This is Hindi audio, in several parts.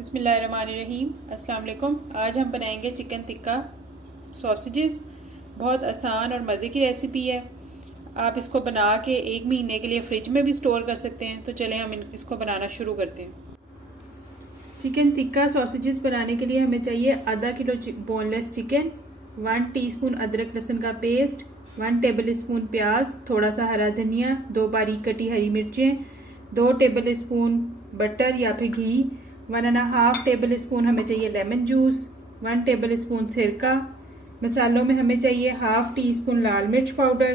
बिस्मिल्लाहिर्रहमानिर्रहीम। अस्सलाम वालेकुम। आज हम बनाएंगे चिकन टिक्का सॉसेजेस। बहुत आसान और मज़े की रेसिपी है। आप इसको बना के 1 महीने के लिए फ्रिज में भी स्टोर कर सकते हैं। तो चलें हम इसको बनाना शुरू करते हैं। चिकन टिक्का सॉसेजेस बनाने के लिए हमें चाहिए आधा किलो बोनलेस चिकन, 1 टीस्पून अदरक लहसुन का पेस्ट, 1 टेबल स्पून प्याज, थोड़ा सा हरा धनिया, 2 बारीक कटी हरी मिर्चें, 2 टेबल स्पून बटर या फिर घी, 1.5 टेबल स्पून हमें चाहिए लेमन जूस, 1 टेबल स्पून सिरका। मसालों में हमें चाहिए 1/2 टीस्पून लाल मिर्च पाउडर,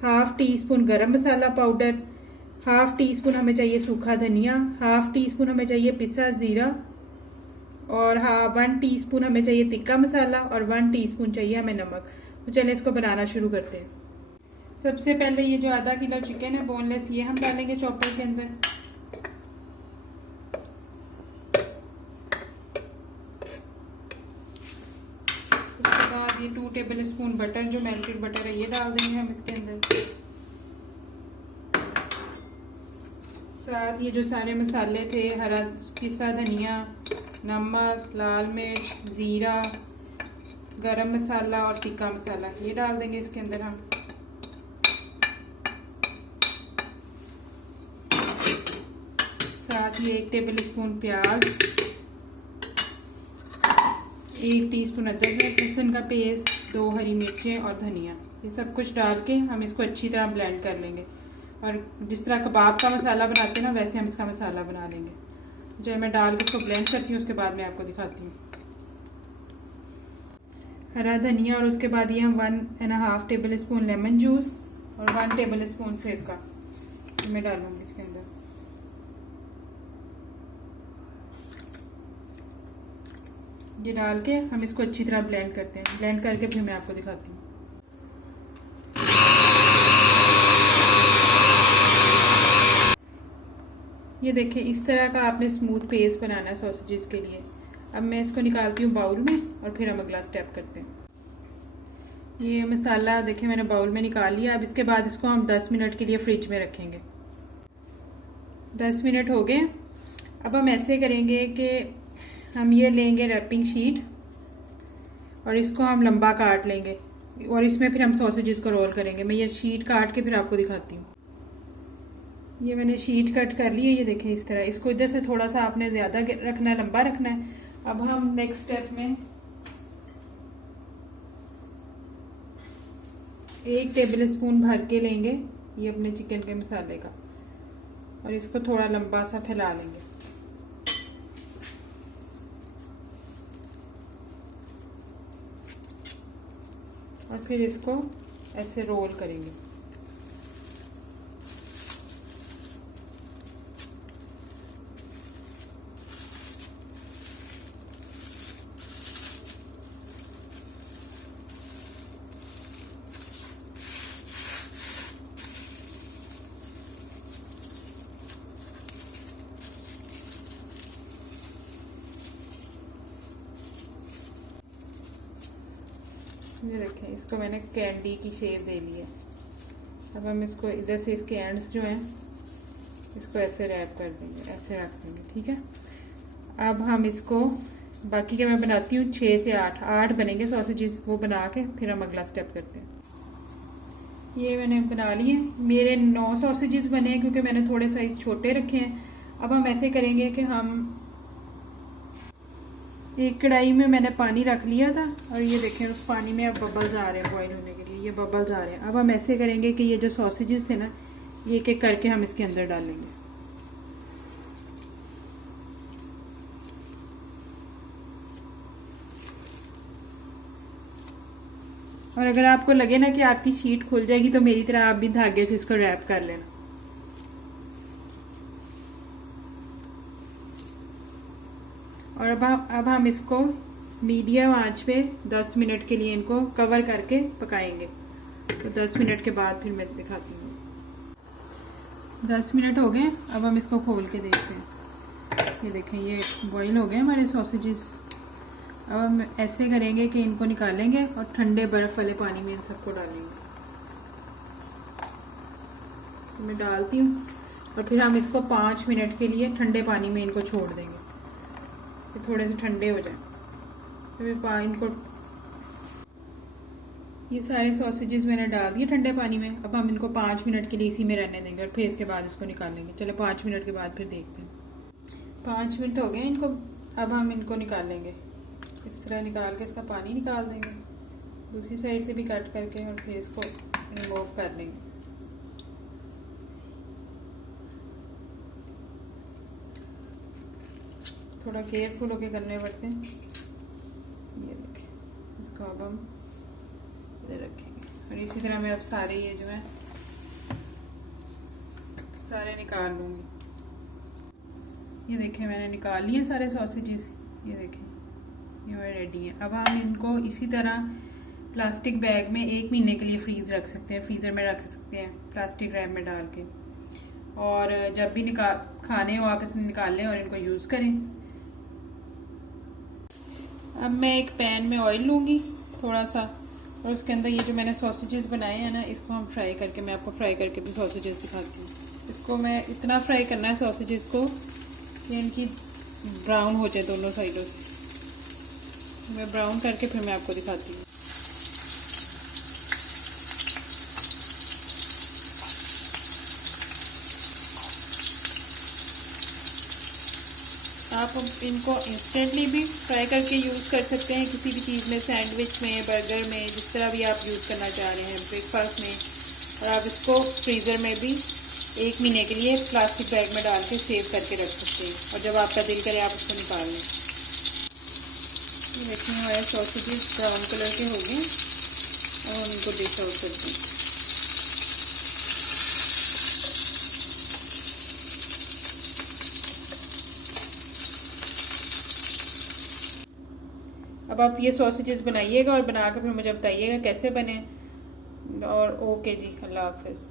1/2 टीस्पून गरम मसाला पाउडर, 1/2 टीस्पून हमें चाहिए सूखा धनिया, 1/2 टीस्पून हमें चाहिए पिसा जीरा और 1 टीस्पून हमें चाहिए तिक्का मसाला और 1 टीस्पून चाहिए हमें नमक। तो चलिए इसको बनाना शुरू करते हैं। सबसे पहले ये जो आधा किलो चिकन है बोनलेस, ये हम डालेंगे चॉपर के अंदर। उसके बाद ये 2 टेबल स्पून बटर, जो मेल्टेड बटर है, ये डाल देंगे हम इसके अंदर। साथ ये जो सारे मसाले थे, हरा पिसा धनिया, नमक, लाल मिर्च, ज़ीरा, गरम मसाला और तिक्का मसाला, ये डाल देंगे इसके अंदर हम। साथ ये 1 टेबल स्पून प्याज, 1 टीस्पून अदरक लहसुन का पेस्ट, 2 हरी मिर्चें और धनिया, ये सब कुछ डाल के हम इसको अच्छी तरह ब्लेंड कर लेंगे। और जिस तरह कबाब का मसाला बनाते हैं ना, वैसे हम इसका मसाला बना लेंगे। जब मैं डाल के इसको ब्लेंड करती हूँ उसके बाद मैं आपको दिखाती हूँ। हरा धनिया और उसके बाद ये हम 1.5 टेबल स्पून लेमन जूस और 1 टेबल स्पून सिरका मैं डालूंगी इसके अंदर। ये डाल के हम इसको अच्छी तरह ब्लेंड करते हैं। ब्लेंड करके फिर मैं आपको दिखाती हूँ। ये देखिए, इस तरह का आपने स्मूथ पेस्ट बनाना है सॉसेजेस के लिए। अब मैं इसको निकालती हूँ बाउल में और फिर हम अगला स्टेप करते हैं। ये मसाला देखिए मैंने बाउल में निकाल लिया। अब इसके बाद इसको हम 10 मिनट के लिए फ्रिज में रखेंगे। 10 मिनट हो गए। अब हम ऐसे करेंगे कि हम ये लेंगे रैपिंग शीट और इसको हम लंबा काट लेंगे और इसमें फिर हम सॉसेजेस को रोल करेंगे। मैं ये शीट काट के फिर आपको दिखाती हूँ। ये मैंने शीट कट कर ली है। ये देखें इस तरह। इसको इधर से थोड़ा सा आपने ज़्यादा रखना है, लंबा रखना है। अब हम नेक्स्ट स्टेप में 1 टेबल स्पून भर के लेंगे ये अपने चिकन के मसाले का और इसको थोड़ा लंबा सा फैला लेंगे। और फिर इसको ऐसे रोल करेंगे। ये देखें, इसको मैंने कैंडी की शेप दे ली है। अब हम इसको इधर से इसके एंड्स जो हैं इसको ऐसे रैप कर देंगे, ऐसे रख देंगे। ठीक है। अब हम इसको बाकी के मैं बनाती हूँ 6 से 8 बनेंगे सॉसेजेस, वो बना के फिर हम अगला स्टेप करते हैं। ये मैंने बना लिए। मेरे 9 सॉसेजेस बने हैं क्योंकि मैंने थोड़े साइज छोटे रखे हैं। अब हम ऐसे करेंगे कि हम एक कढ़ाई में मैंने पानी रख लिया था और ये देखें उस पानी में अब बबल्स आ रहे हैं बॉईल होने के लिए। ये बबल्स आ रहे हैं। अब हम ऐसे करेंगे कि ये जो सॉसेजेस थे ना, ये एक एक करके हम इसके अंदर डालेंगे। और अगर आपको लगे ना कि आपकी शीट खुल जाएगी तो मेरी तरह आप भी धागे से इसको रैप कर लेना। और अब हम इसको मीडियम आंच पे 10 मिनट के लिए इनको कवर करके पकाएंगे। तो 10 मिनट के बाद फिर मैं दिखाती हूँ। 10 मिनट हो गए। अब हम इसको खोल के देखते हैं। ये देखें, ये बॉईल हो गए हमारे सॉसेजेस। अब हम ऐसे करेंगे कि इनको निकालेंगे और ठंडे बर्फ वाले पानी में इन सबको डालेंगे। तो मैं डालती हूँ और फिर हम इसको 5 मिनट के लिए ठंडे पानी में इनको छोड़ देंगे। कि थोड़े से ठंडे हो जाए। तो इनको ये सारे सॉसेजेस मैंने डाल दिए ठंडे पानी में। अब हम इनको 5 मिनट के लिए इसी में रहने देंगे और फिर इसके बाद इसको निकालेंगे। चलो 5 मिनट के बाद फिर देखते हैं। 5 मिनट हो गए इनको। अब हम इनको निकालेंगे, इस तरह निकाल के इसका पानी निकाल देंगे, दूसरी साइड से भी कट करके, और फिर इसको रिमूव कर लेंगे। थोड़ा केयरफुल होके करने पड़ते हैं। ये देखें, इसको अब हम इधर रखेंगे और इसी तरह मैं अब सारे ये जो है सारे निकाल लूँगी। ये देखें मैंने निकाल लिए सारे सॉसेजेस। ये देखें ये रेडी है। अब हम इनको इसी तरह प्लास्टिक बैग में 1 महीने के लिए फ्रीज रख सकते हैं, फ्रीज़र में रख सकते हैं प्लास्टिक रैप में डाल के। और जब भी खाने हो आप इसमें निकाल लें और इनको यूज़ करें। अब मैं एक पैन में ऑयल लूँगी थोड़ा सा, और उसके अंदर ये जो मैंने सॉसेजेस बनाए हैं ना, इसको हम फ्राई करके, मैं आपको फ्राई करके भी सॉसेजेस दिखाती हूँ। इसको मैं इतना फ्राई करना है सॉसेजेस को कि इनकी ब्राउन हो जाए दोनों साइडों से। मैं ब्राउन करके फिर मैं आपको दिखाती हूँ। आप इनको इंस्टेंटली भी फ्राई करके यूज़ कर सकते हैं किसी भी चीज़ में, सैंडविच में, बर्गर में, जिस तरह भी आप यूज़ करना चाह रहे हैं, ब्रेकफास्ट में। और आप इसको फ्रीज़र में भी 1 महीने के लिए प्लास्टिक बैग में डाल के सेव करके रख सकते हैं, और जब आपका दिल करे आप उसको निकाल लें। देखिए हमारे सॉसेजेस ब्राउन कलर के हो गए। अब हम इनको डिश आउट करते हैं। अब आप ये सॉसेजेस बनाइएगा और बना कर फिर मुझे बताइएगा कैसे बने। और ओके जी, अल्लाह हाफिज़।